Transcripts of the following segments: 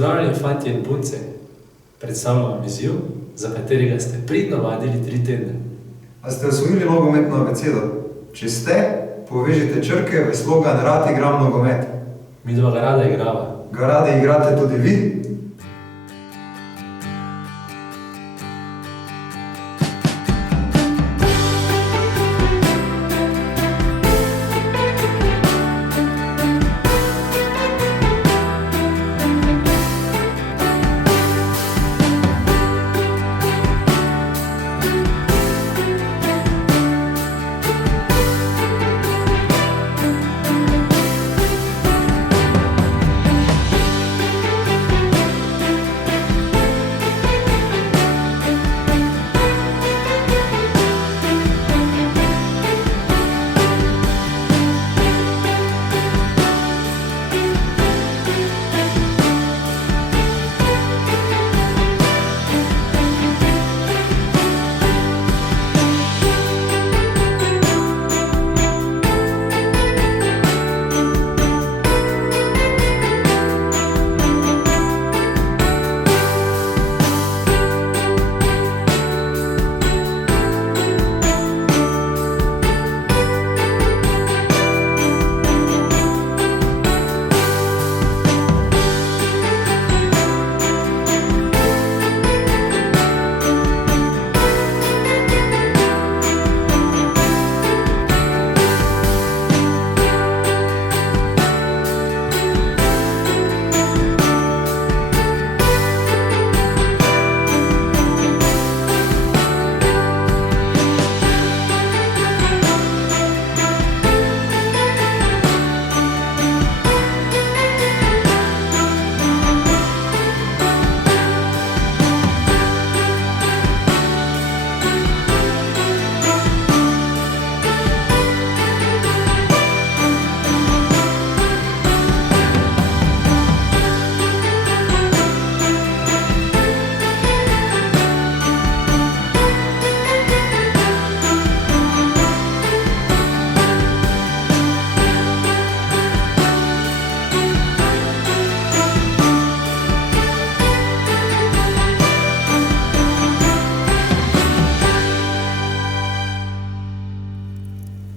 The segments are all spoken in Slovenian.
Pozdravljeni fantje in punce, predstavljam vam izziv, za katerega ste pridno vadili 3 tedne. A ste osvojili nogometno abecedo? Če ste, povežite črke v slogan Rad igram nogomet. Mi dva ga rada igrava. Ga radi igrate tudi vi?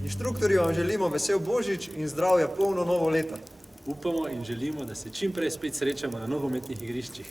Inštruktorji vam želimo vesel Božič in zdravja polno novo leto. Upamo in želimo, da se čim prej spet srečamo na nogometnih igriščih.